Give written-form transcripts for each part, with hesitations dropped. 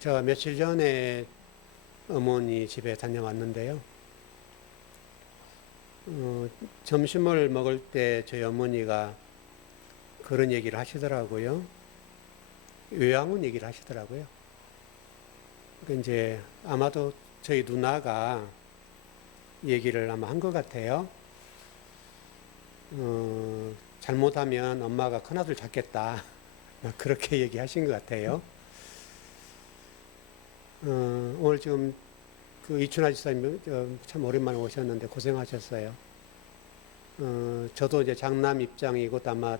제가 며칠 전에 어머니 집에 다녀왔는데요. 점심을 먹을 때 저희 어머니가 그런 얘기를 하시더라고요. 요양원 얘기를 하시더라고요. 그러니까 이제 아마도 저희 누나가 얘기를 아마 한 것 같아요. 잘못하면 엄마가 큰아들 잡겠다. 막 그렇게 얘기하신 것 같아요. 오늘 지금 그 이춘하 지사님 참 오랜만에 오셨는데 고생하셨어요. 저도 이제 장남 입장이고 아마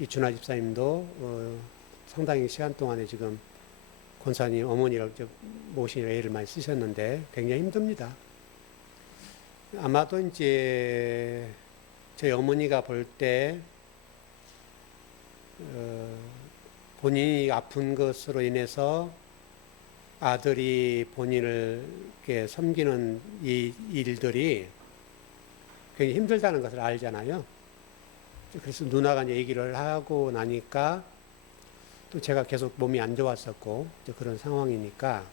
이춘하 집사님도 상당히 시간 동안에 지금 권사님 어머니를 모시는 애를 많이 쓰셨는데 굉장히 힘듭니다. 아마도 이제 저희 어머니가 볼 때 본인이 아픈 것으로 인해서 아들이 본인을 이렇게 섬기는 이 일들이 굉장히 힘들다는 것을 알잖아요. 그래서 누나가 이제 얘기를 하고 나니까 또 제가 계속 몸이 안 좋았었고 그런 상황이니까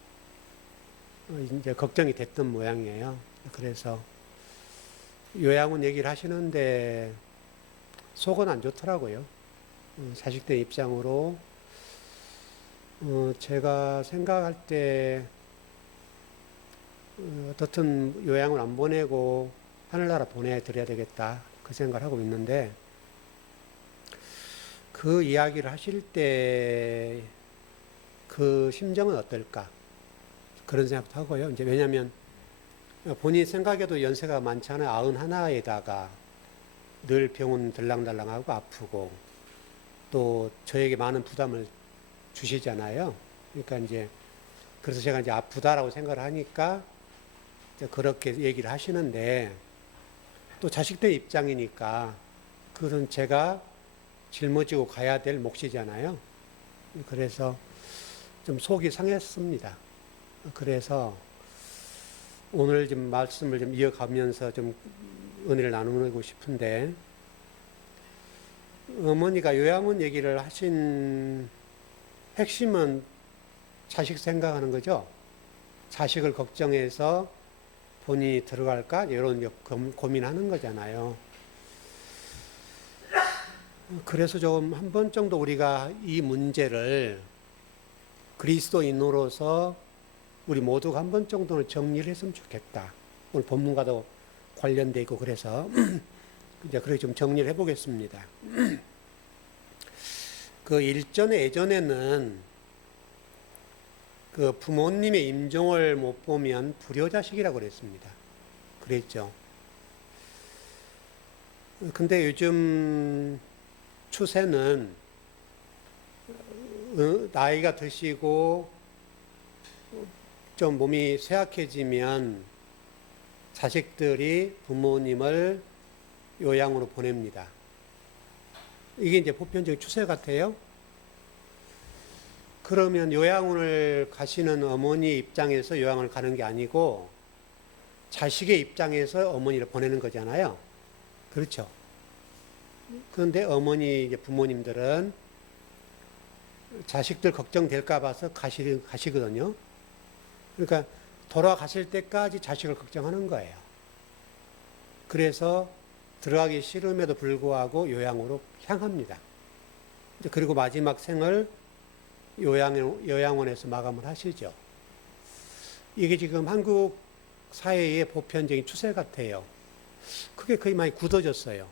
이제 걱정이 됐던 모양이에요. 그래서 요양원 얘기를 하시는데 속은 안 좋더라고요. 자식들 입장으로 제가 생각할 때 어떻든 요양을 안 보내고 하늘나라 보내드려야 되겠다 그 생각을 하고 있는데 그 이야기를 하실 때 그 심정은 어떨까 그런 생각도 하고요. 이제 왜냐하면 본인 생각에도 연세가 많잖아요. 91에다가 늘 병원 들랑달랑하고 아프고 또 저에게 많은 부담을 주시잖아요. 그러니까 이제 그래서 제가 이제 아프다라고 생각을 하니까 이제 그렇게 얘기를 하시는데 또 자식들 입장이니까 그건 제가 짊어지고 가야 될 몫이잖아요. 그래서 좀 속이 상했습니다. 그래서 오늘 좀 말씀을 좀 이어가면서 좀 은혜를 나누고 싶은데 어머니가 요양원 얘기를 하신 핵심은 자식 생각하는 거죠. 자식을 걱정해서 본인이 들어갈까 이런 고민하는 거잖아요. 그래서 좀 한 번 정도 우리가 이 문제를 그리스도인으로서 우리 모두가 한 번 정도는 정리를 했으면 좋겠다. 오늘 본문과도 관련돼 있고 그래서 이제 그렇게 좀 정리를 해보겠습니다. 그 일전에 예전에는 그 부모님의 임종을 못 보면 불효자식이라고 그랬습니다. 그랬죠. 근데 요즘 추세는 나이가 드시고 좀 몸이 쇠약해지면 자식들이 부모님을 요양으로 보냅니다. 이게 이제 보편적인 추세 같아요. 그러면 요양원을 가시는 어머니 입장에서 요양을 가는 게 아니고 자식의 입장에서 어머니를 보내는 거잖아요. 그렇죠. 그런데 어머니 이제 부모님들은 자식들 걱정될까 봐서 가시거든요. 그러니까 돌아가실 때까지 자식을 걱정하는 거예요. 그래서 들어가기 싫음에도 불구하고 요양으로 향합니다. 그리고 마지막 생을 요양원에서 마감을 하시죠. 이게 지금 한국 사회의 보편적인 추세 같아요. 그게 거의 많이 굳어졌어요.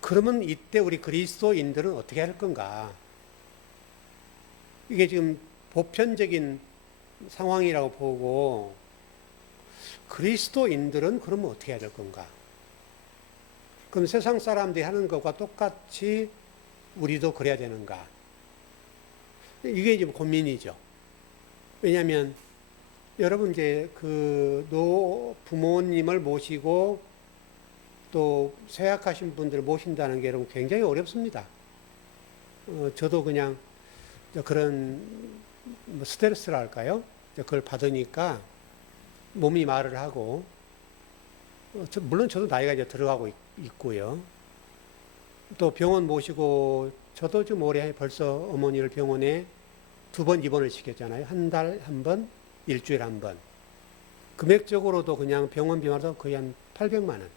그러면 이때 우리 그리스도인들은 어떻게 할 건가? 이게 지금 보편적인 상황이라고 보고 그리스도인들은 그러면 어떻게 해야 될 건가? 그럼 세상 사람들이 하는 것과 똑같이 우리도 그래야 되는가? 이게 지금 고민이죠. 왜냐하면 여러분 이제 그 부모님을 모시고 또 쇠약하신 분들을 모신다는 게 여러분 굉장히 어렵습니다. 저도 그냥 그런 스트레스랄까요? 그걸 받으니까 몸이 말을 하고 물론 저도 나이가 이제 들어가고 있고요. 또 병원 모시고 저도 좀 오래 벌써 어머니를 병원에 2번 입원을 시켰잖아요. 한 달 한 번, 일주일에 한 번. 금액적으로도 그냥 병원비만 해서 거의 한 800만 원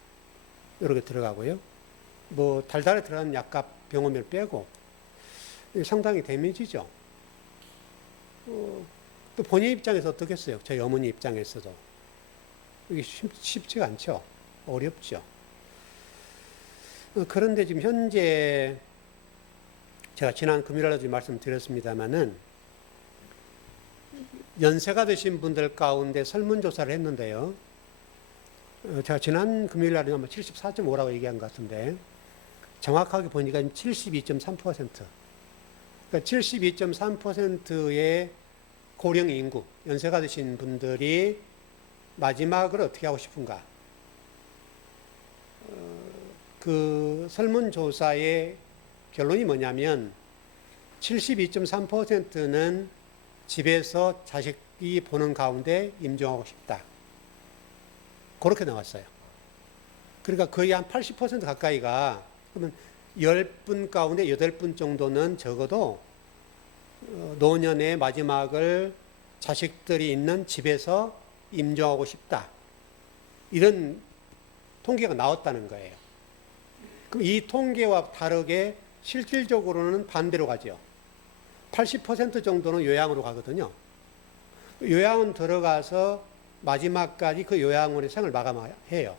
이렇게 들어가고요. 뭐 달달에 들어가는 약값 병원비를 빼고 상당히 데미지죠. 또 본인 입장에서 어떻겠어요? 저희 어머니 입장에서도 이게 쉽지가 않죠. 어렵죠. 그런데 지금 현재 제가 지난 금요일에도 말씀드렸습니다마는 연세가 드신 분들 가운데 설문조사를 했는데요. 제가 지난 금요일날에 아마 74.5라고 얘기한 것 같은데 정확하게 보니까 72.3%. 그러니까 72.3%의 고령 인구, 연세가 드신 분들이 마지막을 어떻게 하고 싶은가? 그 설문조사의 결론이 뭐냐면 72.3%는 집에서 자식이 보는 가운데 임종하고 싶다. 그렇게 나왔어요. 그러니까 거의 한 80% 가까이가 그러면 10분 가운데 8분 정도는 적어도 노년의 마지막을 자식들이 있는 집에서 임종하고 싶다. 이런 통계가 나왔다는 거예요. 그럼 이 통계와 다르게 실질적으로는 반대로 가죠. 80% 정도는 요양으로 가거든요. 요양원 들어가서 마지막까지 그 요양원의 생을 마감해요.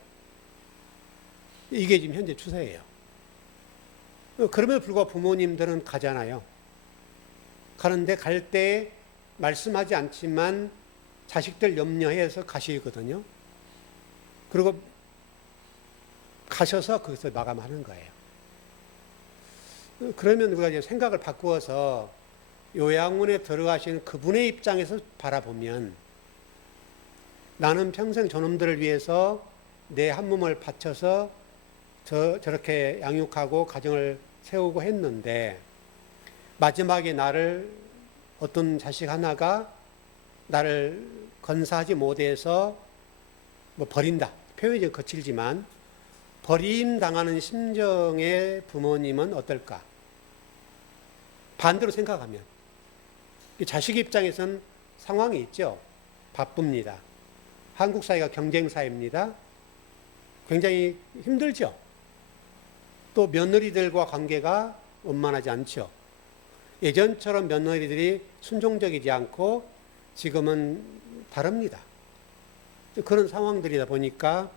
이게 지금 현재 추세예요. 그럼에도 불구하고 부모님들은 가잖아요. 가는데 갈 때 말씀하지 않지만 자식들 염려해서 가시거든요. 그리고 가셔서 거기서 마감하는 거예요. 그러면 우리가 이제 생각을 바꾸어서 요양원에 들어가시는 그분의 입장에서 바라보면 나는 평생 저놈들을 위해서 내 한 몸을 바쳐서 저렇게 양육하고 가정을 세우고 했는데 마지막에 나를 어떤 자식 하나가 나를 건사하지 못해서 뭐 버린다. 표현이 좀 거칠지만 버림당하는 심정의 부모님은 어떨까? 반대로 생각하면 자식 입장에서는 상황이 있죠. 바쁩니다. 한국 사회가 경쟁 사회입니다. 굉장히 힘들죠. 또 며느리들과 관계가 원만하지 않죠. 예전처럼 며느리들이 순종적이지 않고 지금은 다릅니다. 그런 상황들이다 보니까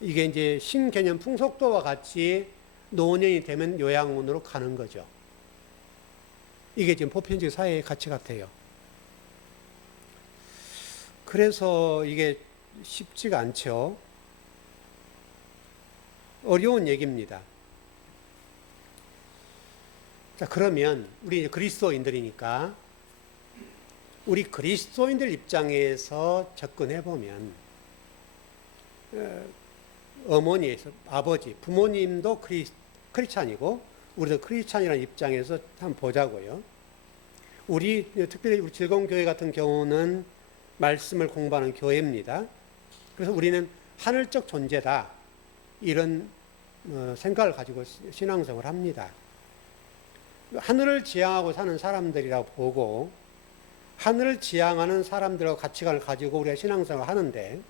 이게 이제 신개념 풍속도와 같이 노년이 되면 요양원으로 가는 거죠. 이게 지금 보편적 사회의 가치 같아요. 그래서 이게 쉽지가 않죠. 어려운 얘기입니다. 자, 그러면 우리 이제 그리스도인들이니까 우리 그리스도인들 입장에서 접근해 보면 어머니에서 아버지, 부모님도 크리스찬이고 우리도 크리스찬이라는 입장에서 한번 보자고요. 특별히 우리 즐거운 교회 같은 경우는 말씀을 공부하는 교회입니다. 그래서 우리는 하늘적 존재다. 이런 생각을 가지고 신앙생활을 합니다. 하늘을 지향하고 사는 사람들이라고 보고 하늘을 지향하는 사람들과 가치관을 가지고 우리가 신앙생활을 하는데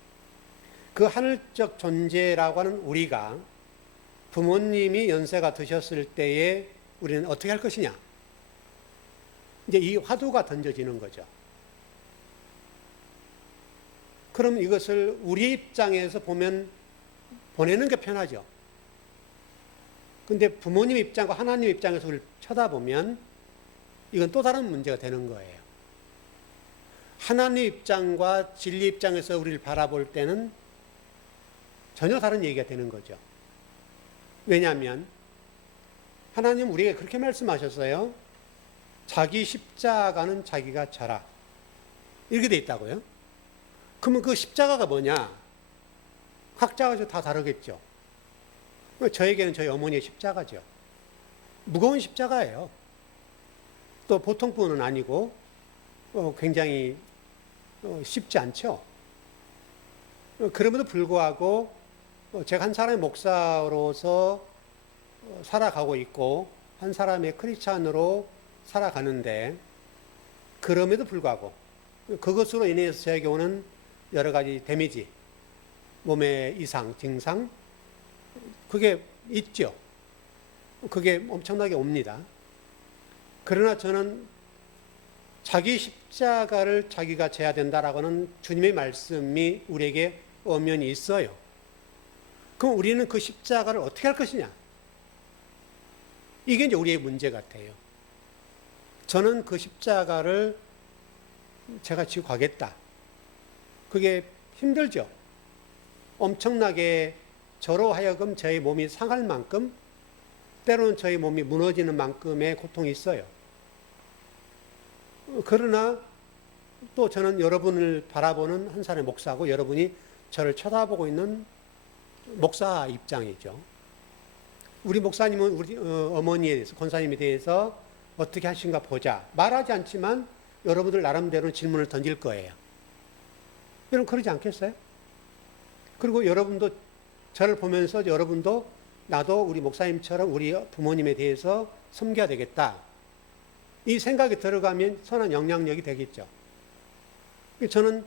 그 하늘적 존재라고 하는 우리가 부모님이 연세가 드셨을 때에 우리는 어떻게 할 것이냐. 이제 이 화두가 던져지는 거죠. 그럼 이것을 우리 입장에서 보면 보내는 게 편하죠. 근데 부모님 입장과 하나님 입장에서 우리를 쳐다보면 이건 또 다른 문제가 되는 거예요. 하나님 입장과 진리 입장에서 우리를 바라볼 때는 전혀 다른 얘기가 되는 거죠. 왜냐하면 하나님 우리에게 그렇게 말씀하셨어요. 자기 십자가는 자기가 져라. 이렇게 돼 있다고요. 그러면 그 십자가가 뭐냐? 각자가 다 다르겠죠. 저에게는 저희 어머니의 십자가죠. 무거운 십자가예요. 또 보통 분은 아니고 굉장히 쉽지 않죠. 그럼에도 불구하고 제가 한 사람의 목사로서 살아가고 있고 한 사람의 크리스찬으로 살아가는데 그럼에도 불구하고 그것으로 인해서 저에게 오는 여러 가지 데미지, 몸의 이상, 증상, 그게 있죠. 그게 엄청나게 옵니다. 그러나 저는 자기 십자가를 자기가 져야 된다라고는 주님의 말씀이 우리에게 엄연히 있어요. 그럼 우리는 그 십자가를 어떻게 할 것이냐? 이게 이제 우리의 문제 같아요. 저는 그 십자가를 제가 지고 가겠다. 그게 힘들죠. 엄청나게 저로 하여금 저의 몸이 상할 만큼, 때로는 저의 몸이 무너지는 만큼의 고통이 있어요. 그러나 또 저는 여러분을 바라보는 한 사람의 목사고 여러분이 저를 쳐다보고 있는 목사 입장이죠. 우리 목사님은 우리 어머니에 대해서, 권사님에 대해서 어떻게 하신가 보자. 말하지 않지만 여러분들 나름대로 질문을 던질 거예요. 여러분 그러지 않겠어요? 그리고 여러분도 저를 보면서 여러분도 나도 우리 목사님처럼 우리 부모님에 대해서 섬겨야 되겠다. 이 생각이 들어가면 선한 영향력이 되겠죠. 저는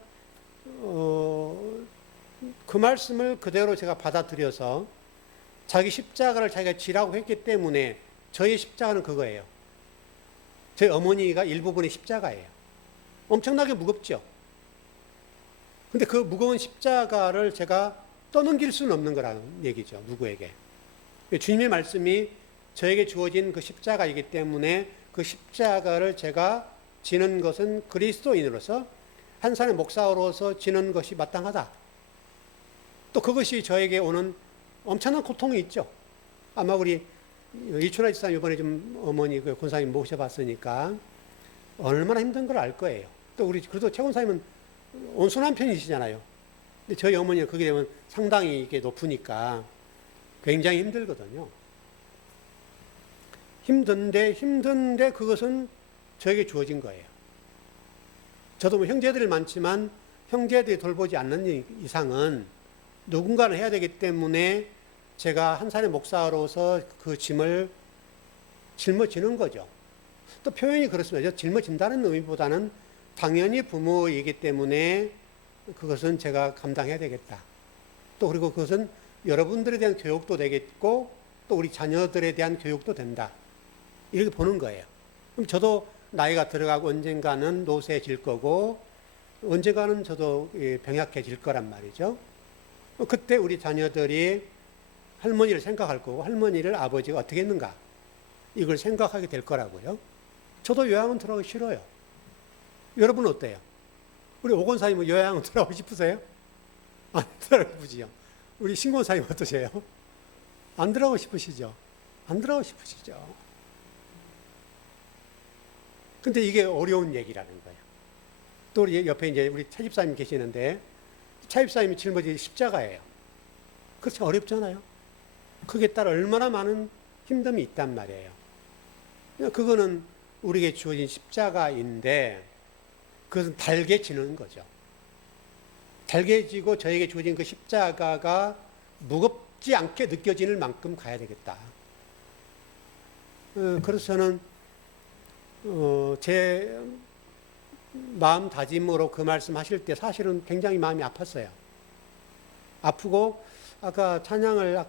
그 말씀을 그대로 제가 받아들여서 자기 십자가를 자기가 지라고 했기 때문에 저의 십자가는 그거예요. 저희 어머니가 일부분의 십자가예요. 엄청나게 무겁죠. 근데 그 무거운 십자가를 제가 떠넘길 수는 없는 거라는 얘기죠. 누구에게. 주님의 말씀이 저에게 주어진 그 십자가이기 때문에 그 십자가를 제가 지는 것은 그리스도인으로서 한 사람의 목사로서 지는 것이 마땅하다. 또 그것이 저에게 오는 엄청난 고통이 있죠. 아마 우리 이춘하 집사님 이번에 좀 어머니 그 권사님 모셔봤으니까 얼마나 힘든 걸 알 거예요. 또 우리 그래도 최 권사님은 온순한 편이시잖아요. 근데 저희 어머니는 그게 되면 상당히 이게 높으니까 굉장히 힘들거든요. 힘든데 그것은 저에게 주어진 거예요. 저도 뭐 형제들이 많지만 형제들이 돌보지 않는 이상은 누군가는 해야 되기 때문에 제가 한 사람의 목사로서 그 짐을 짊어지는 거죠. 또 표현이 그렇습니다. 짊어진다는 의미보다는 당연히 부모이기 때문에 그것은 제가 감당해야 되겠다. 또 그리고 그것은 여러분들에 대한 교육도 되겠고 또 우리 자녀들에 대한 교육도 된다. 이렇게 보는 거예요. 그럼 저도 나이가 들어가고 언젠가는 노쇠해질 거고 언젠가는 저도 병약해질 거란 말이죠. 그때 우리 자녀들이 할머니를 생각할 거고 할머니를 아버지가 어떻게 했는가 이걸 생각하게 될 거라고요. 저도 요양원 들어가기 싫어요. 여러분은 어때요? 우리 오건사님은 요양원 들어가고 싶으세요? 안 들어가고 싶으시죠? 우리 신권사님 어떠세요? 안 들어가고 싶으시죠? 안 들어가고 싶으시죠? 근데 이게 어려운 얘기라는 거예요. 또 우리 옆에 이제 우리 차집사님 계시는데 차집사님이 짊어진 십자가예요. 그렇죠. 어렵잖아요. 그게 따라 얼마나 많은 힘듦이 있단 말이에요. 그거는 우리에게 주어진 십자가인데 그것은 달게 지는 거죠. 달게 지고 저에게 주어진 그 십자가가 무겁지 않게 느껴지는 만큼 가야 되겠다. 그래서 저는 제 마음 다짐으로 그 말씀 하실 때 사실은 굉장히 마음이 아팠어요. 아프고 아까 찬양을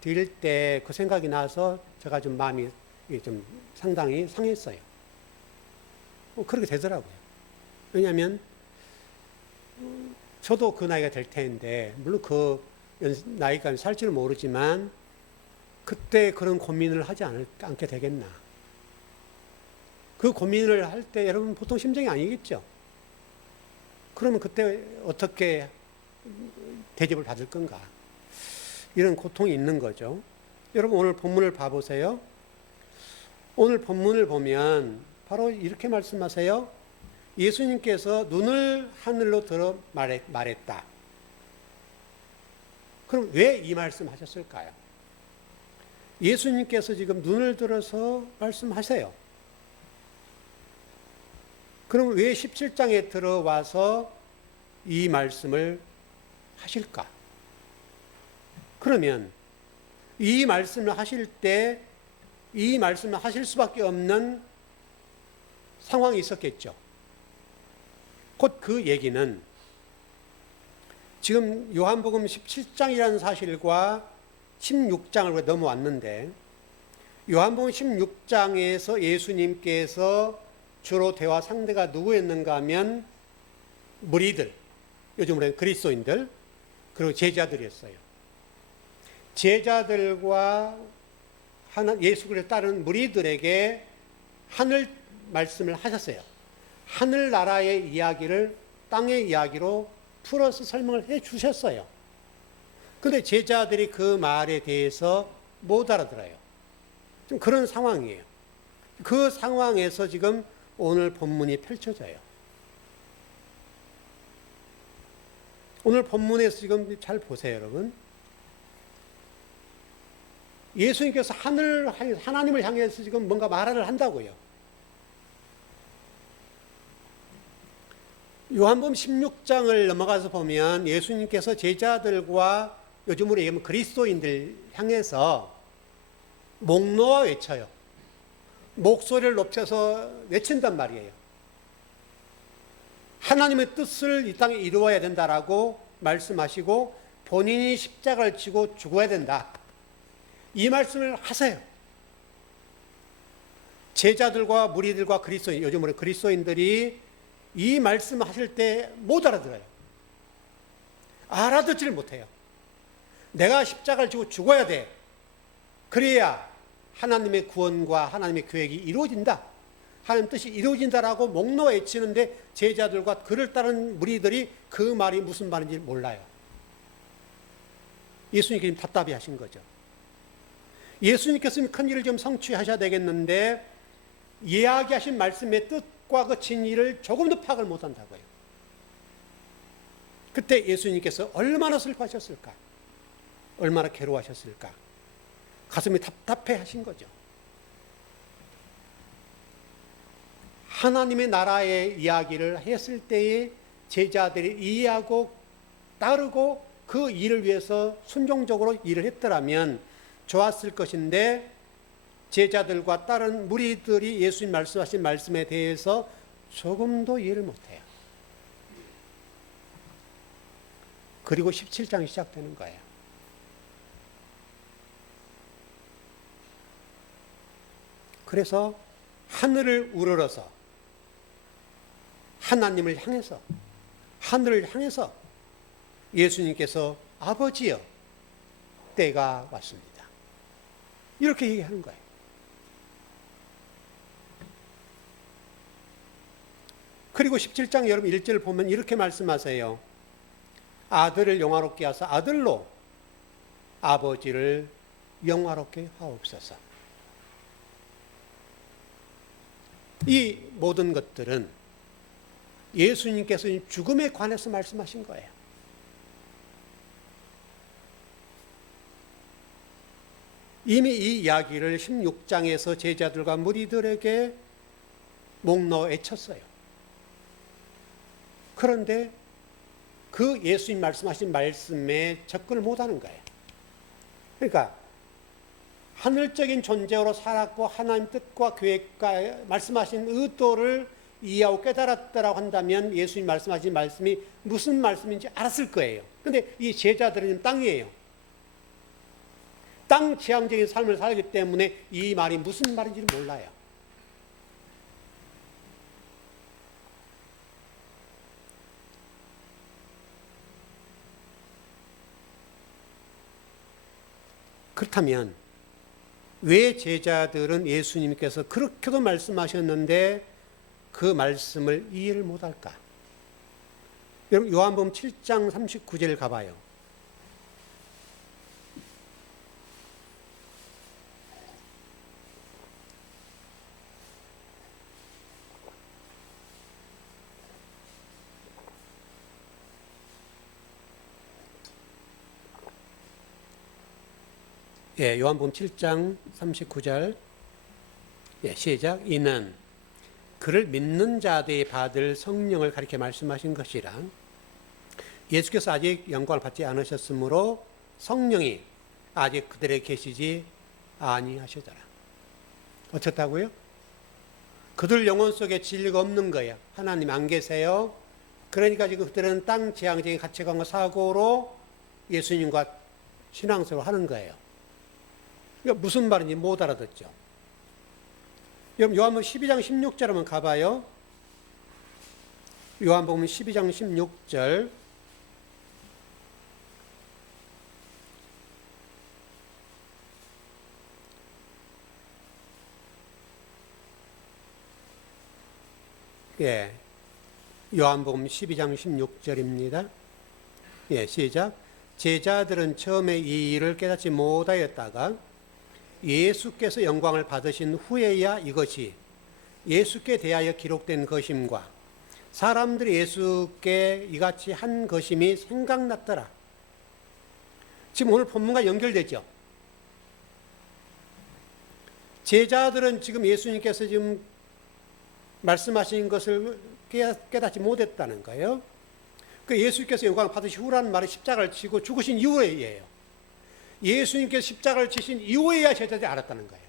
드릴 때 그 생각이 나서 제가 좀 마음이 좀 상당히 상했어요. 그렇게 되더라고요. 왜냐하면 저도 그 나이가 될 텐데 물론 그 나이가 살지는 모르지만 그때 그런 고민을 하지 않게 되겠나. 그 고민을 할 때 여러분 보통 심정이 아니겠죠. 그러면 그때 어떻게 대접을 받을 건가. 이런 고통이 있는 거죠. 여러분 오늘 본문을 봐보세요. 오늘 본문을 보면 바로 이렇게 말씀하세요. 예수님께서 눈을 하늘로 들어 말했다. 그럼 왜 이 말씀 하셨을까요? 예수님께서 지금 눈을 들어서 말씀하세요. 그럼 왜 17장에 들어와서 이 말씀을 하실까? 그러면 이 말씀을 하실 때 이 말씀을 하실 수밖에 없는 상황이 있었겠죠. 곧 그 얘기는 지금 요한복음 17장이라는 사실과 16장을 넘어왔는데, 요한복음 16장에서 예수님께서 주로 대화 상대가 누구였는가 하면 무리들, 요즘으로는 그리스도인들, 그리고 제자들이었어요. 제자들과 예수 그리스도를 따르는 무리들에게 하늘 말씀을 하셨어요. 하늘나라의 이야기를 땅의 이야기로 풀어서 설명을 해 주셨어요. 그런데 제자들이 그 말에 대해서 못 알아들어요. 좀 그런 상황이에요. 그 상황에서 지금 오늘 본문이 펼쳐져요. 오늘 본문에서 지금 잘 보세요, 여러분. 예수님께서 하나님을 향해서 지금 뭔가 말을 한다고요. 요한복음 16장을 넘어가서 보면 예수님께서 제자들과 요즘으로 얘기하면 그리스도인들 향해서 목 놓아 외쳐요. 목소리를 높여서 외친단 말이에요. 하나님의 뜻을 이 땅에 이루어야 된다라고 말씀하시고 본인이 십자가를 지고 죽어야 된다. 이 말씀을 하세요. 제자들과 무리들과 그리스도인, 요즘으로 그리스도인들이 이 말씀 하실 때 못 알아들어요. 알아듣지를 못해요. 내가 십자가를 지고 죽어야 돼. 그래야 하나님의 구원과 하나님의 계획이 이루어진다. 하나님 뜻이 이루어진다라고 목 놓아 외치는데 제자들과 그를 따른 무리들이 그 말이 무슨 말인지 몰라요. 예수님께서 답답해 하신 거죠. 예수님께서 큰 일을 좀 성취하셔야 되겠는데 이야기하신 말씀의 뜻과 그 진리를 조금도 파악을 못한다고요. 그때 예수님께서 얼마나 슬퍼하셨을까? 얼마나 괴로워하셨을까? 가슴이 답답해 하신 거죠. 하나님의 나라의 이야기를 했을 때에 제자들이 이해하고 따르고 그 일을 위해서 순종적으로 일을 했더라면 좋았을 것인데 제자들과 다른 무리들이 예수님 말씀하신 말씀에 대해서 조금도 이해를 못해요. 그리고 17장이 시작되는 거예요. 그래서 하늘을 우러러서 하나님을 향해서 하늘을 향해서 예수님께서 아버지여 때가 왔습니다. 이렇게 얘기하는 거예요. 그리고 17장 여러분 1절을 보면 이렇게 말씀하세요. 아들을 영화롭게 하사 아들로 아버지를 영화롭게 하옵소서. 이 모든 것들은 예수님께서 죽음에 관해서 말씀하신 거예요. 이미 이 이야기를 16장에서 제자들과 무리들에게 목 놓아 외쳤어요. 그런데 그 예수님 말씀하신 말씀에 접근을 못하는 거예요. 그러니까 하늘적인 존재로 살았고 하나님 뜻과 계획과 말씀하신 의도를 이해하고 깨달았다라고 한다면 예수님 말씀하신 말씀이 무슨 말씀인지 알았을 거예요. 그런데 이 제자들은 땅이에요. 땅 지향적인 삶을 살기 때문에 이 말이 무슨 말인지 몰라요. 그렇다면 왜 제자들은 예수님께서 그렇게도 말씀하셨는데 그 말씀을 이해를 못할까? 여러분 요한복음 7장 39절 가봐요. 예, 요한복음 7장 39절. 예, 시작. 이는 그를 믿는 자들이 받을 성령을 가리켜 말씀하신 것이라. 예수께서 아직 영광을 받지 않으셨으므로 성령이 아직 그들에게 계시지 아니하시더라. 어떻다고요? 그들 영혼 속에 진리가 없는 거예요. 하나님 안 계세요. 그러니까 지금 그들은 땅 지향적인 가치관과 사고로 예수님과 신앙생활을 하는 거예요. 그러니까 무슨 말인지 못 알아듣죠. 여러분 요한복음 12장 16절 한번 가봐요. 요한복음 12장 16절. 예, 요한복음 12장 16절입니다. 예, 시작. 제자들은 처음에 이 일을 깨닫지 못하였다가 예수께서 영광을 받으신 후에야 이것이 예수께 대하여 기록된 것임과 사람들이 예수께 이같이 한 것임이 생각났더라. 지금 오늘 본문과 연결되죠. 제자들은 지금 예수님께서 지금 말씀하신 것을 깨닫지 못했다는 거예요. 그 예수님께서 영광을 받으신 후라는 말이 십자가를 지고 죽으신 이후에예요. 예수님께서 십자가를 지신 이후에야 제자들이 알았다는 거예요.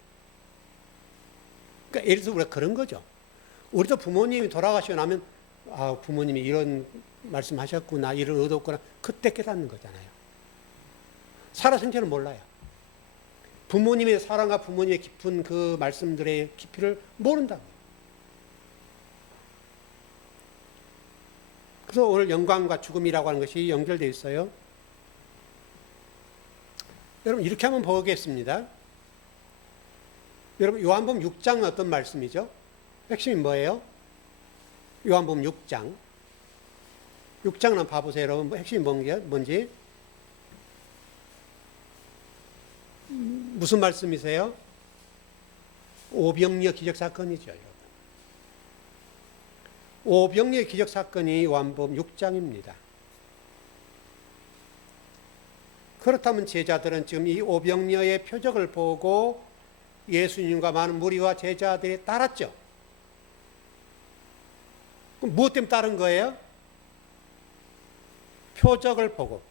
그러니까 예를 들어서 우리가 그런 거죠. 우리도 부모님이 돌아가시고 나면 아, 부모님이 이런 말씀하셨구나, 이런 의도였구나, 그때 깨닫는 거잖아요. 살아생전은 몰라요. 부모님의 사랑과 부모님의 깊은 그 말씀들의 깊이를 모른다고요. 그래서 오늘 영광과 죽음이라고 하는 것이 연결되어 있어요. 여러분 이렇게 한번 보겠습니다. 여러분 요한복음 6장은 어떤 말씀이죠? 핵심이 뭐예요? 요한복음 6장. 6장을 한번 봐보세요. 여러분 핵심이 뭔지. 무슨 말씀이세요? 오병이어 기적사건이죠. 오병이어 기적사건이 요한복음 6장입니다. 그렇다면 제자들은 지금 이 오병이어의 표적을 보고 예수님과 많은 무리와 제자들이 따랐죠. 그럼 무엇 때문에 따른 거예요? 표적을 보고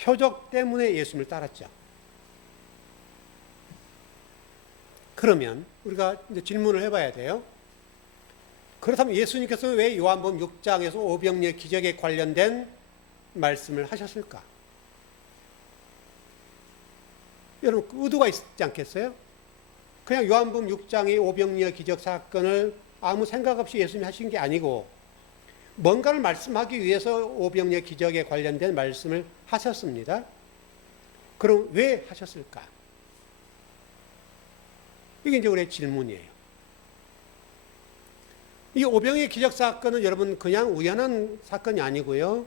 표적 때문에 예수님을 따랐죠. 그러면 우리가 이제 질문을 해봐야 돼요. 그렇다면 예수님께서 왜 요한복음 6장에서 오병이어 기적에 관련된 말씀을 하셨을까? 여러분 그 의도가 있지 않겠어요? 그냥 요한복음 6장의 오병이어 기적 사건을 아무 생각 없이 예수님이 하신 게 아니고 뭔가를 말씀하기 위해서 오병이어 기적에 관련된 말씀을 하셨습니다. 그럼 왜 하셨을까? 이게 이제 우리의 질문이에요. 이 오병이어 기적 사건은 여러분 그냥 우연한 사건이 아니고요.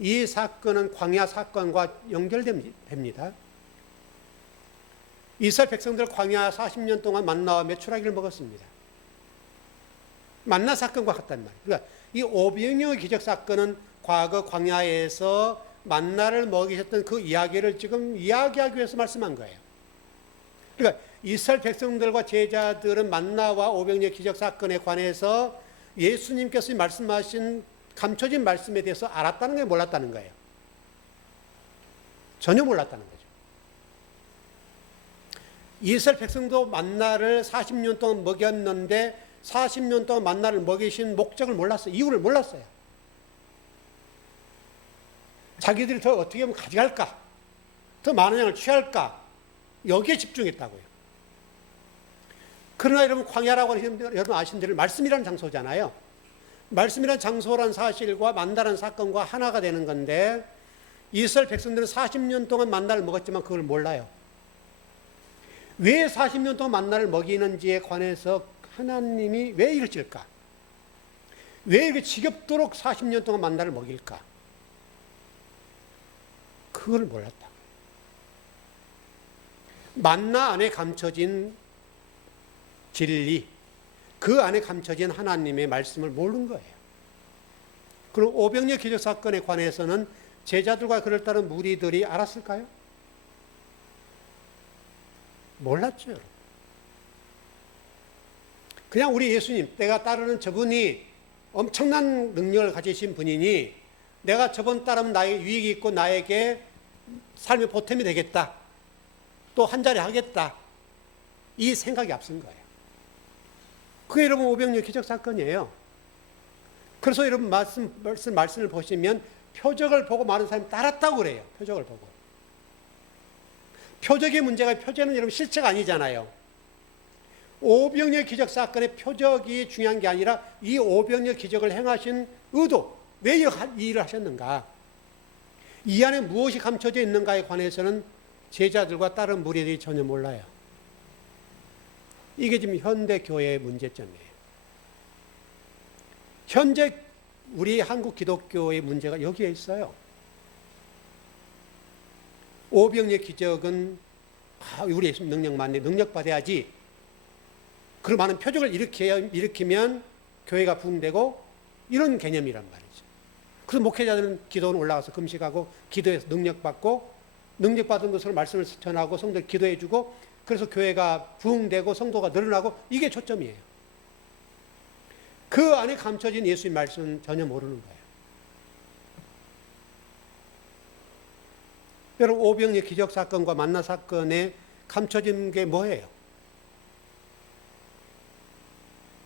이 사건은 광야 사건과 연결됩니다. 이스라엘 백성들 광야 40년 동안 만나와 메추라기를 먹었습니다. 만나 사건과 같단 말이에요. 그러니까 이 오병이어 기적 사건은 과거 광야에서 만나를 먹이셨던 그 이야기를 지금 이야기하기 위해서 말씀한 거예요. 그러니까 이스라엘 백성들과 제자들은 만나와 오병이어 기적 사건에 관해서 예수님께서 말씀하신 감춰진 말씀에 대해서 알았다는 거예요, 몰랐다는 거예요? 전혀 몰랐다는 거죠. 이스라엘 백성도 만나를 40년 동안 먹였는데 40년 동안 만나를 먹이신 목적을 몰랐어요. 이유를 몰랐어요. 자기들이 더 어떻게 하면 가져갈까? 더 많은 양을 취할까? 여기에 집중했다고요. 그러나 여러분 광야라고 하는 여러분 아시는 대로 말씀이라는 장소잖아요. 말씀이라는 장소라는 사실과 만나라는 사건과 하나가 되는 건데 이스라엘 백성들은 40년 동안 만나를 먹었지만 그걸 몰라요. 왜 40년 동안 만나를 먹이는지에 관해서 하나님이 왜 이럴까? 왜 이렇게 지겹도록 40년 동안 만나를 먹일까? 그걸 몰랐다. 만나 안에 감춰진 진리, 그 안에 감춰진 하나님의 말씀을 모르는 거예요. 그럼 오병이어 기적 사건에 관해서는 제자들과 그를 따른 무리들이 알았을까요? 몰랐죠. 그냥 우리 예수님, 내가 따르는 저분이 엄청난 능력을 가지신 분이니 내가 저분 따르면 나에게 유익이 있고 나에게 삶의 보탬이 되겠다. 또 한 자리 하겠다. 이 생각이 앞선 거예요. 그게 여러분 오병이어 기적 사건이에요. 그래서 여러분 말씀을 보시면 표적을 보고 많은 사람이 따랐다고 그래요. 표적을 보고. 표적의 문제가, 표적은 여러분 실체가 아니잖아요. 오병이어 기적 사건의 표적이 중요한 게 아니라 이 오병이어 기적을 행하신 의도, 왜 이 일을 하셨는가, 이 안에 무엇이 감춰져 있는가에 관해서는 제자들과 다른 무리들이 전혀 몰라요. 이게 지금 현대 교회의 문제점이에요. 현재 우리 한국 기독교의 문제가 여기에 있어요. 오병이어 기적은 우리 예수 능력 많네, 능력 받아야지. 그리고 많은 표적을 일으키면 교회가 부흥되고, 이런 개념이란 말이죠. 그래서 목회자들은 기도원 올라가서 금식하고 기도해서 능력 받고, 능력 받은 것으로 말씀을 전하고 성도들 기도해 주고, 그래서 교회가 부흥되고 성도가 늘어나고, 이게 초점이에요. 그 안에 감춰진 예수의 말씀은 전혀 모르는 거예요. 여러분, 오병이어 기적 사건과 만나 사건에 감춰진 게 뭐예요?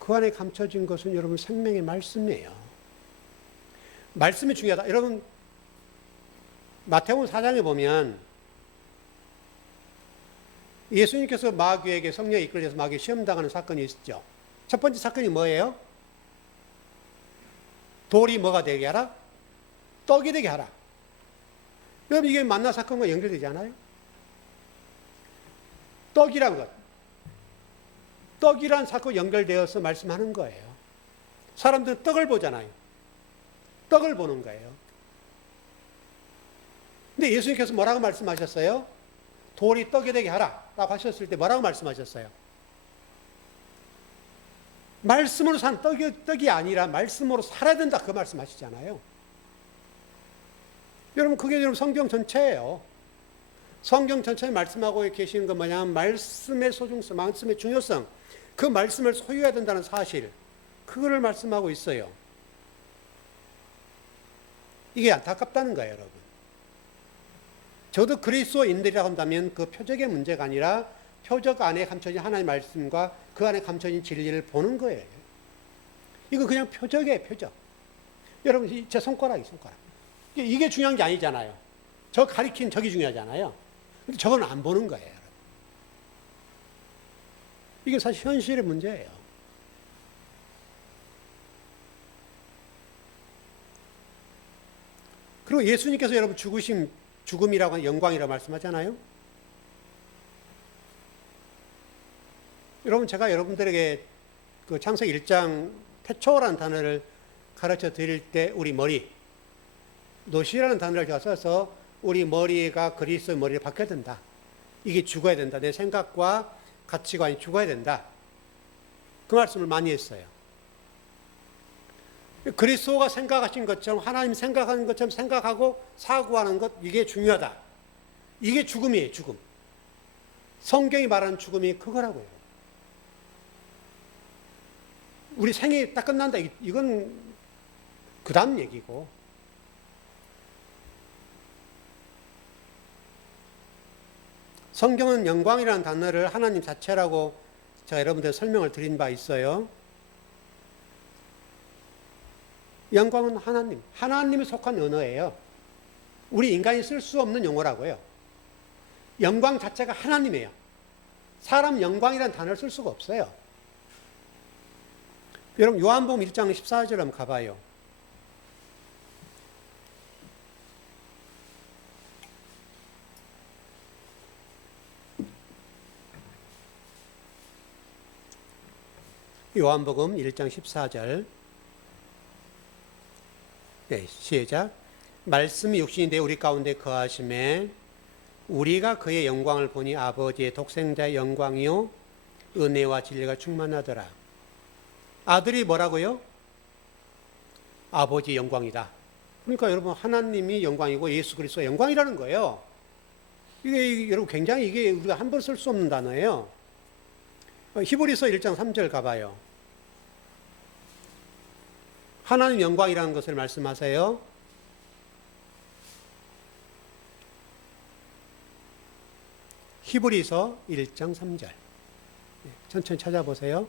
그 안에 감춰진 것은 여러분 생명의 말씀이에요. 말씀이 중요하다. 여러분, 마태복음 4장에 보면 예수님께서 마귀에게 성령에 이끌려서 마귀에 시험당하는 사건이 있었죠. 첫 번째 사건이 뭐예요? 돌이 뭐가 되게 하라? 떡이 되게 하라. 여러분, 이게 만나 사건과 연결되지 않아요? 떡이란 것, 떡이란 사건 연결되어서 말씀하는 거예요. 사람들은 떡을 보잖아요. 떡을 보는 거예요. 근데 예수님께서 뭐라고 말씀하셨어요? 돌이 떡이 되게 하라 라고 하셨을 때 뭐라고 말씀하셨어요? 말씀으로 산 떡이 아니라 말씀으로 살아야 된다, 그 말씀하시잖아요. 여러분, 그게 여러분 성경 전체예요. 성경 전체에 말씀하고 계시는 건 뭐냐면 말씀의 소중성, 말씀의 중요성, 그 말씀을 소유해야 된다는 사실, 그거를 말씀하고 있어요. 이게 안타깝다는 거예요, 여러분. 저도 그리스도인들이라고 한다면 그 표적의 문제가 아니라 표적 안에 감춰진 하나님의 말씀과 그 안에 감춰진 진리를 보는 거예요. 이거 그냥 표적이에요, 표적. 여러분, 제 손가락. 이게 중요한 게 아니잖아요. 저 가리킨 저기 중요하잖아요. 근데 저건 안 보는 거예요. 이게 사실 현실의 문제예요. 그리고 예수님께서 여러분 죽음이라고 하는 영광이라고 말씀하잖아요. 여러분, 제가 여러분들에게 그 창세기 1장 태초라는 단어를 가르쳐 드릴 때 우리 머리, 노시라는 단어를 제가 써서 우리 머리가 그리스도의 머리를 바뀌어야 된다. 이게 죽어야 된다. 내 생각과 가치관이 죽어야 된다. 그 말씀을 많이 했어요. 그리스도가 생각하신 것처럼, 하나님 생각하는 것처럼 생각하고 사고하는 것, 이게 중요하다. 이게 죽음이에요, 죽음. 성경이 말하는 죽음이 그거라고요. 우리 생이 딱 끝난다, 이건 그 다음 얘기고. 성경은 영광이라는 단어를 하나님 자체라고 제가 여러분들 설명을 드린 바 있어요. 영광은 하나님이 속한 언어예요. 우리 인간이 쓸 수 없는 용어라고요. 영광 자체가 하나님이에요. 사람 영광이라는 단어를 쓸 수가 없어요. 여러분, 요한복음 1장 14절 한번 가봐요. 요한복음 1장 14절. 네, 시작. 말씀이 육신이 되어 우리 가운데 거하심에 우리가 그의 영광을 보니 아버지의 독생자의 영광이요 은혜와 진리가 충만하더라. 아들이 뭐라고요? 아버지 영광이다. 그러니까 여러분, 하나님이 영광이고 예수 그리스도가 영광이라는 거예요. 이게 여러분 굉장히 이게 우리가 한 번 쓸 수 없는 단어예요. 히브리서 1장 3절 가봐요. 하나님 영광이라는 것을 말씀하세요. 히브리서 1장 3절. 천천히 찾아보세요.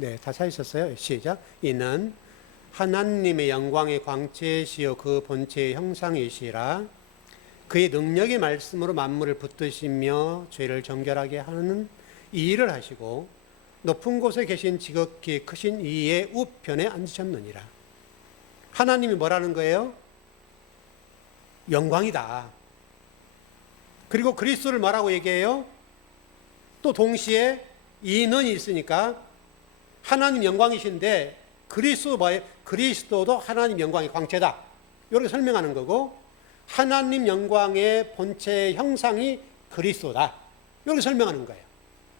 네, 다 찾으셨어요? 시작. 이는 하나님의 영광의 광채시요 그 본체의 형상이시라. 그의 능력의 말씀으로 만물을 붙드시며 죄를 정결하게 하는 이 일을 하시고 높은 곳에 계신 지극히 크신 이의 우편에 앉으셨느니라. 하나님이 뭐라는 거예요? 영광이다. 그리고 그리스도를 뭐라고 얘기해요? 또 동시에 이는 있으니까 하나님 영광이신데 그리스도도 하나님 영광의 광채다. 이렇게 설명하는 거고, 하나님 영광의 본체의 형상이 그리스도다. 이렇게 설명하는 거예요.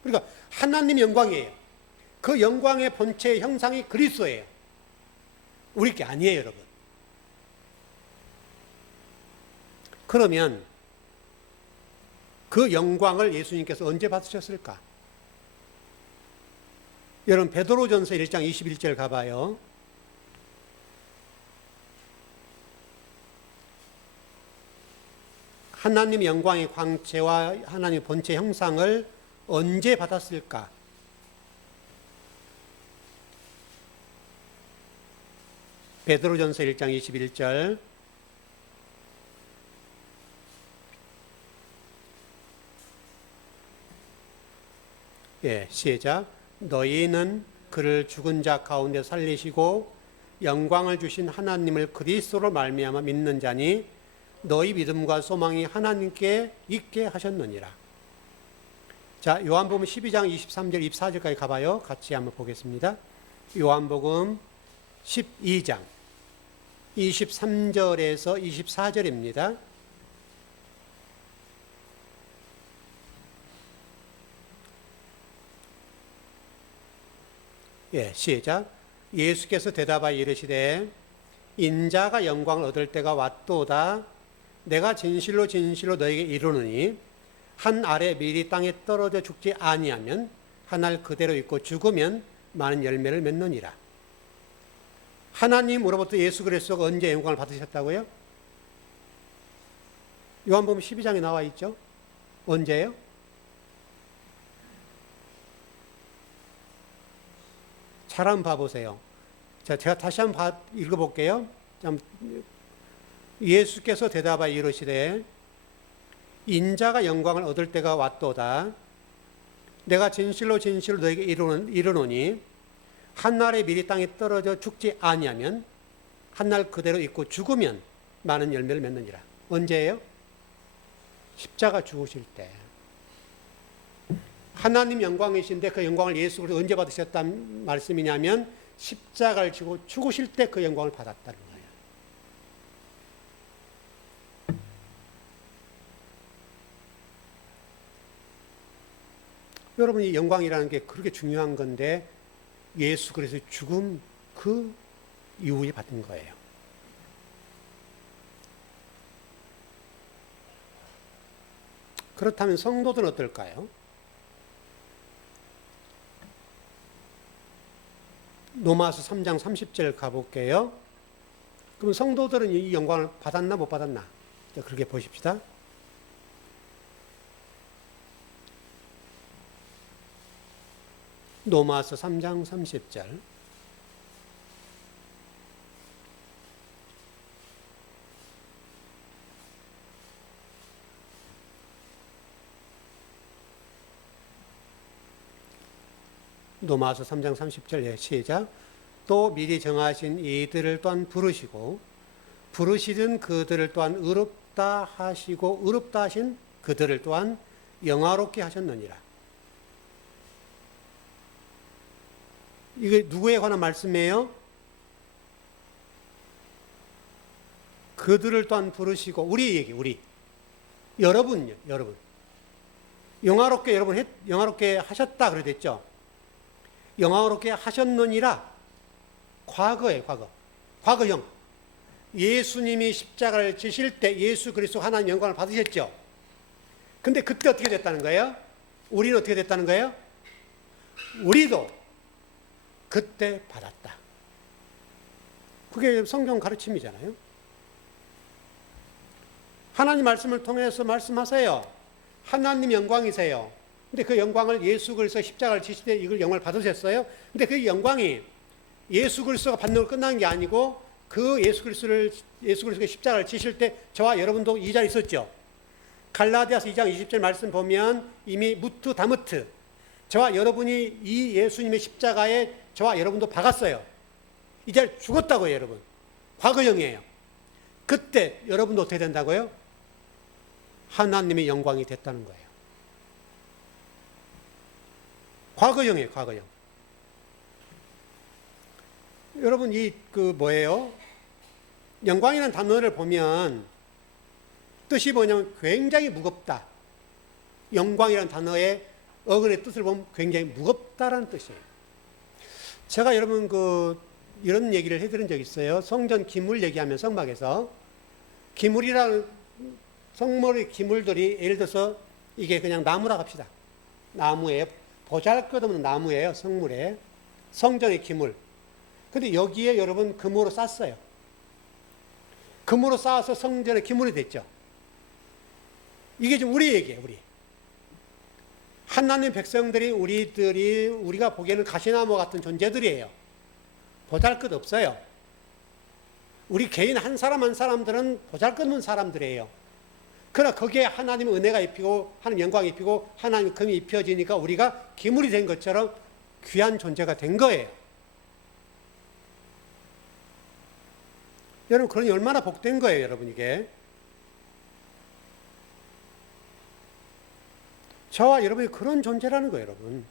그러니까 하나님 영광이에요. 그 영광의 본체의 형상이 그리스도예요. 우리 게 아니에요, 여러분. 그러면 그 영광을 예수님께서 언제 받으셨을까? 여러분 베드로전서 1장 21절 가봐요. 하나님 영광의 광채와 하나님 본체 형상을 언제 받았을까? 베드로전서 1장 21절. 예, 시작. 너희는 그를 죽은 자 가운데 살리시고 영광을 주신 하나님을 그리스도로 말미암아 믿는 자니 너희 믿음과 소망이 하나님께 있게 하셨느니라. 자, 요한복음 12장 23절 24절까지 가봐요. 같이 한번 보겠습니다. 요한복음 12장 23절에서 24절입니다. 예, 시작. 예수께서 대답하여 이르시되 인자가 영광을 얻을 때가 왔도다. 내가 진실로 진실로 너에게 이르노니 한 알에 밀이 땅에 떨어져 죽지 아니하면 한 알 그대로 있고 죽으면 많은 열매를 맺느니라. 하나님으로부터 예수 그리스도가 언제 영광을 받으셨다고요? 요한복음 12장에 나와 있죠. 언제예요? 잘 한번 봐보세요. 자, 제가 다시 한번 읽어볼게요. 예수께서 대답하여 이르시되 인자가 영광을 얻을 때가 왔도다. 내가 진실로 진실로 너에게 이르노니 한 알의 밀이 땅에 떨어져 죽지 아니하면 한 알 그대로 있고 죽으면 많은 열매를 맺느니라. 언제예요? 십자가 죽으실 때. 하나님 영광이신데 그 영광을 예수 그리스도 언제 받으셨다는 말씀이냐면 십자가를 지고 죽으실 때 그 영광을 받았다는 거예요. 여러분, 이 영광이라는 게 그렇게 중요한 건데 예수 그리스도의 죽음 그 이후에 받은 거예요. 그렇다면 성도들은 어떨까요? 로마서 3장 30절 가볼게요. 그럼 성도들은 이 영광을 받았나 못 받았나? 자, 그렇게 보십시다. 로마서 3장 30절. 로마서 3장 30절 시작. 또 미리 정하신 이들을 또한 부르시고 부르시던 그들을 또한 의롭다 하시고 의롭다 하신 그들을 또한 영화롭게 하셨느니라. 이게 누구에 관한 말씀이에요? 그들을 또한 부르시고 우리 얘기 우리 여러분요 여러분 영화롭게 하셨다 그랬죠. 영화롭게 하셨느니라. 과거에 과거형. 예수님이 십자가를 지실 때 예수 그리스도 하나님 영광을 받으셨죠. 근데 그때 어떻게 됐다는 거예요? 우리는 어떻게 됐다는 거예요? 우리도 그때 받았다. 그게 성경 가르침이잖아요. 하나님 말씀을 통해서 말씀하세요. 하나님 영광이세요. 근데 그 영광을 예수 그리스도 십자가를 지실 때 이걸 영광을 받으셨어요. 근데 그 영광이 예수 그리스도가 받는 걸 끝난 게 아니고 그 예수 그리스도의 십자가를 지실 때 저와 여러분도 이 자리에 있었죠. 갈라디아서 2장 20절 말씀 보면 이미 무트 다무트 저와 여러분이 이 예수님의 십자가에 저와 여러분도 박았어요. 이 자리에 죽었다고요, 여러분. 과거형이에요. 그때 여러분도 어떻게 된다고요? 하나님의 영광이 됐다는 거예요. 과거형이에요, 과거형. 여러분, 뭐예요? 영광이라는 단어를 보면 뜻이 뭐냐면 굉장히 무겁다. 영광이라는 단어의 어근의 뜻을 보면 굉장히 무겁다라는 뜻이에요. 제가 여러분 이런 얘기를 해드린 적이 있어요. 성전 기물 얘기하면 성막에서 기물이라는 성물의 기물들이 예를 들어서 이게 그냥 나무라고 합시다. 나무에 보잘것없는 나무예요. 성물에 성전의 기물. 근데 여기에 여러분 금으로 쌌어요. 금으로 쌓아서 성전의 기물이 됐죠. 이게 지금 우리 얘기예요. 우리 하나님 백성들이 우리가 보기에는 가시나무 같은 존재들이에요. 보잘것없어요. 우리 개인 한 사람 한 사람들은 보잘것없는 사람들이에요. 그러나 거기에 하나님의 은혜가 입히고 하나님 영광이 입히고 하나님의 금이 입혀지니까 우리가 기물이 된 것처럼 귀한 존재가 된 거예요. 여러분 그러니 얼마나 복된 거예요, 여러분 이게. 저와 여러분이 그런 존재라는 거예요, 여러분.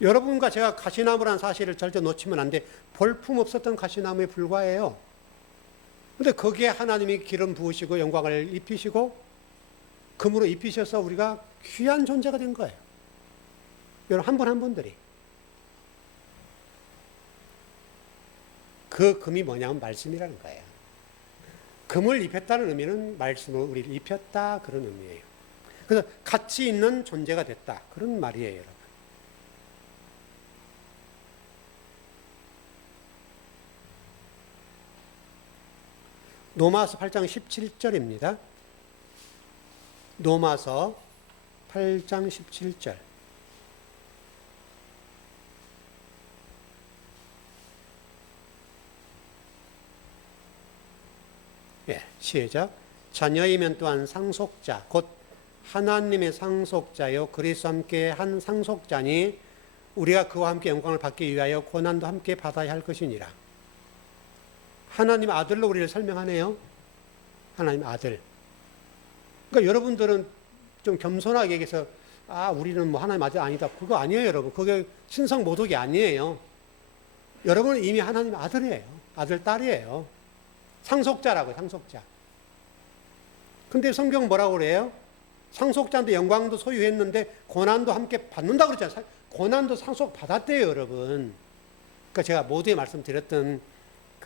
여러분과 제가 가시나무라는 사실을 절대 놓치면 안 돼. 볼품 없었던 가시나무에 불과해요. 근데 거기에 하나님이 기름 부으시고 영광을 입히시고 금으로 입히셔서 우리가 귀한 존재가 된 거예요. 여러분 한 분 한 분들이. 그 금이 뭐냐면 말씀이라는 거예요. 금을 입혔다는 의미는 말씀을 우리를 입혔다 그런 의미예요. 그래서 가치 있는 존재가 됐다 그런 말이에요, 여러분. 로마서 8장 17절입니다. 로마서 8장 17절. 예, 시작. 자녀이면 또한 상속자, 곧 하나님의 상속자요 그리스도와 함께 한 상속자니 우리가 그와 함께 영광을 받기 위하여 고난도 함께 받아야 할 것이니라. 하나님 아들로 우리를 설명하네요. 하나님 아들. 그러니까 여러분들은 좀 겸손하게 얘기해서 우리는 뭐 하나님 아들 아니다. 그거 아니에요, 여러분. 그게 신성 모독이 아니에요. 여러분은 이미 하나님 아들이에요. 아들, 딸이에요. 상속자라고요, 상속자. 근데 성경 뭐라고 그래요? 상속자인데 영광도 소유했는데 고난도 함께 받는다고 그랬잖아요. 고난도 상속 받았대요, 여러분. 그러니까 제가 모두에 말씀드렸던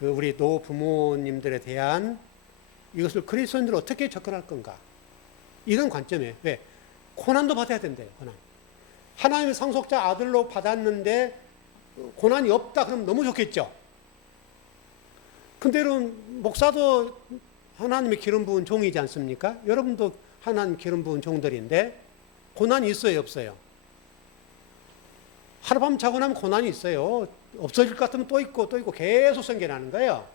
우리 노 부모님들에 대한 이것을 그리스도인들은 어떻게 접근할 건가? 이런 관점이에요. 왜? 고난도 받아야 된대요, 고난. 하나님의 상속자 아들로 받았는데 고난이 없다 그러면 너무 좋겠죠? 근데 여러분, 목사도 하나님의 기름 부은 종이지 않습니까? 여러분도 하나님 기름 부은 종들인데 고난이 있어요, 없어요? 하룻밤 자고 나면 고난이 있어요. 없어질 것 같으면 또 있고 또 있고 계속 생겨나는 거예요.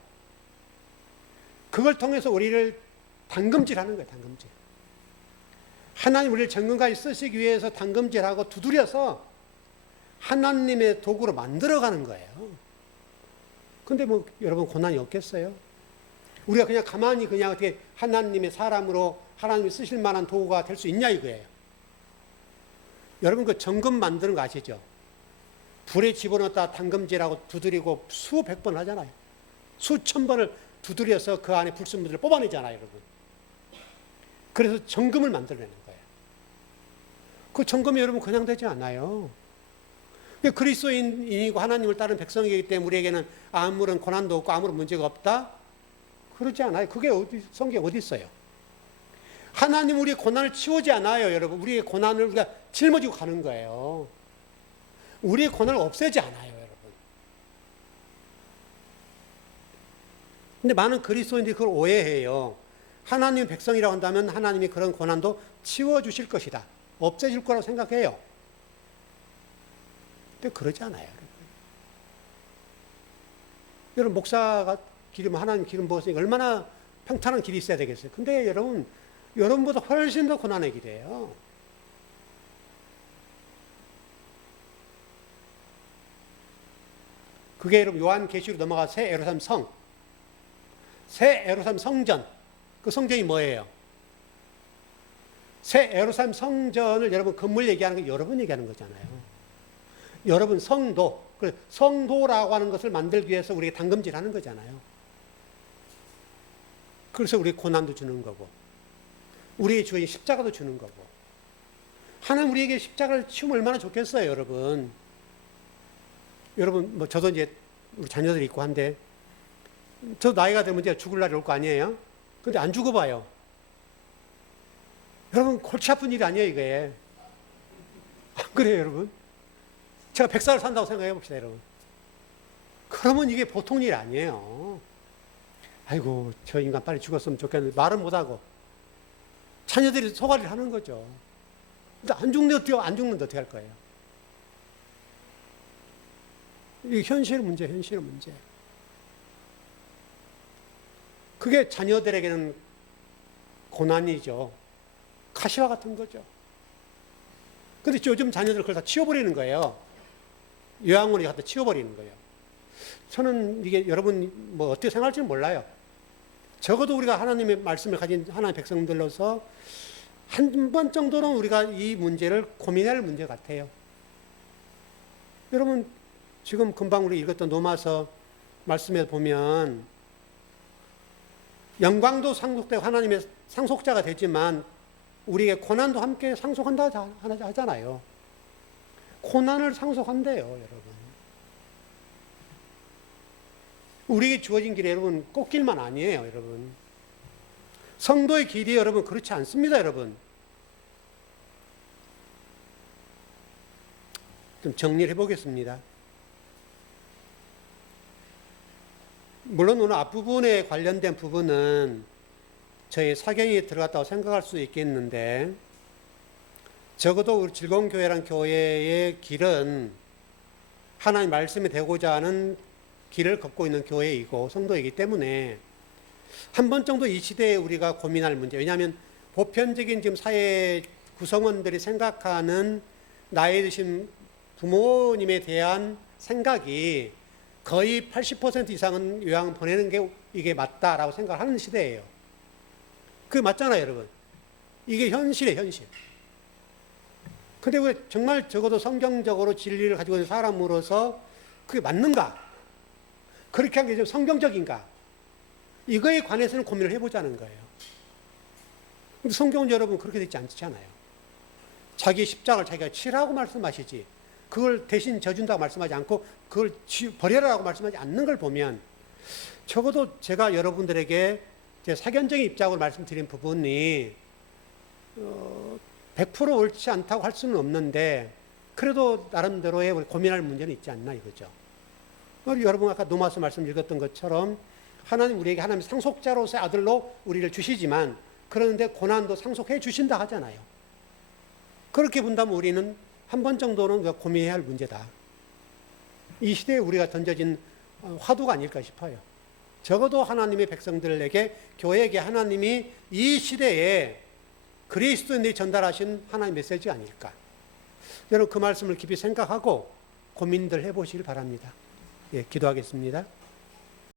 그걸 통해서 우리를 당금질하는 거예요, 당금질. 하나님 우리를 정금같이 쓰시기 위해서 당금질하고 두드려서 하나님의 도구로 만들어가는 거예요. 근데 뭐 여러분 고난이 없겠어요? 우리가 그냥 가만히 그냥 어떻게 하나님의 사람으로 하나님이 쓰실 만한 도구가 될 수 있냐 이거예요. 여러분 그 정금 만드는 거 아시죠? 불에 집어넣었다 당금질하고 두드리고 수백 번 하잖아요. 수천 번을 두드려서 그 안에 불순물들을 뽑아내잖아요, 여러분. 그래서 정금을 만들어내는 거예요. 그 정금이 여러분 그냥 되지 않아요. 그리스도인이고 하나님을 따르는 백성이기 때문에 우리에게는 아무런 고난도 없고 아무런 문제가 없다? 그러지 않아요. 그게 성경에 어디 있어요? 하나님 우리의 고난을 치우지 않아요, 여러분. 우리의 고난을 우리가 짊어지고 가는 거예요. 우리의 고난을 없애지 않아요, 여러분. 근데 많은 그리스도인들이 그걸 오해해요. 하나님의 백성이라고 한다면 하나님이 그런 고난도 치워주실 것이다. 없애질 거라고 생각해요. 근데 그러지 않아요. 여러분, 목사가 기름, 하나님 기름 부었으니까 얼마나 평탄한 길이 있어야 되겠어요. 근데 여러분, 여러분보다 훨씬 더 고난의 길이에요. 그게 여러분 요한계시로 넘어가 새 예루살렘 성, 새 예루살렘 성전, 그 성전이 뭐예요? 새 예루살렘 성전을 여러분 건물 얘기하는 거 여러분 얘기하는 거잖아요. 여러분 성도, 성도라고 하는 것을 만들기 위해서 우리가 당금질하는 거잖아요. 그래서 우리 고난도 주는 거고, 우리의 주인 십자가도 주는 거고. 하나님 우리에게 십자가를 치우면 얼마나 좋겠어요, 여러분. 여러분, 뭐 저도 이제 우리 자녀들이 있고 한데, 저 나이가 되면 이제 죽을 날이 올 거 아니에요? 근데 안 죽어봐요. 여러분, 골치 아픈 일이 아니에요, 이게. 안 그래요, 여러분? 제가 100살을 산다고 생각해 봅시다, 여러분. 그러면 이게 보통 일이 아니에요. 아이고, 저 인간 빨리 죽었으면 좋겠는데, 말은 못하고. 자녀들이 소가리를 하는 거죠. 근데 안 죽는데 어떻게 할 거예요? 이게 현실 문제. 그게 자녀들에게는 고난이죠. 가시와 같은 거죠. 근데 요즘 자녀들 그걸 다 치워버리는 거예요. 요양원에 갖다 치워버리는 거예요. 저는 이게 여러분 뭐 어떻게 생각할지는 몰라요. 적어도 우리가 하나님의 말씀을 가진 하나님의 백성들로서 한 번 정도는 우리가 이 문제를 고민할 문제 같아요. 여러분, 지금 금방 우리 읽었던 로마서 말씀에 보면 영광도 상속되고 하나님의 상속자가 되지만 우리의 고난도 함께 상속한다 하잖아요. 고난을 상속한대요, 여러분. 우리에게 주어진 길이 여러분 꽃길만 아니에요, 여러분. 성도의 길이 여러분 그렇지 않습니다, 여러분. 좀 정리를 해보겠습니다. 물론 오늘 앞부분에 관련된 부분은 저희 사경이 들어갔다고 생각할 수 있겠는데, 적어도 우리 즐거운 교회란 교회의 길은 하나님 말씀이 되고자 하는 길을 걷고 있는 교회이고 성도이기 때문에 한 번 정도 이 시대에 우리가 고민할 문제, 왜냐하면 보편적인 지금 사회 구성원들이 생각하는 나이 드신 부모님에 대한 생각이 거의 80% 이상은 요양 보내는 게 이게 맞다라고 생각하는 시대예요. 그게 맞잖아요, 여러분. 이게 현실이에요, 현실. 근데 왜 정말 적어도 성경적으로 진리를 가지고 있는 사람으로서 그게 맞는가? 그렇게 한 게 좀 성경적인가? 이거에 관해서는 고민을 해보자는 거예요. 근데 성경은 여러분 그렇게 되지 않잖아요. 자기 십자가를 자기가 치라고 말씀하시지, 그걸 대신 져준다고 말씀하지 않고 그걸 버려라라고 말씀하지 않는 걸 보면, 적어도 제가 여러분들에게 제 사견적인 입장으로 말씀드린 부분이 100% 옳지 않다고 할 수는 없는데, 그래도 나름대로의 고민할 문제는 있지 않나 이거죠. 여러분 아까 노마서 말씀 읽었던 것처럼 하나님 우리에게 하나님 상속자로서의 아들로 우리를 주시지만, 그런데 고난도 상속해 주신다 하잖아요. 그렇게 본다면 우리는 한 번 정도는 고민해야 할 문제다. 이 시대에 우리가 던져진 화두가 아닐까 싶어요. 적어도 하나님의 백성들에게, 교회에게 하나님이 이 시대에 그리스도인들이 전달하신 하나님의 메시지가 아닐까. 여러분 그 말씀을 깊이 생각하고 고민들 해보시길 바랍니다. 예, 기도하겠습니다.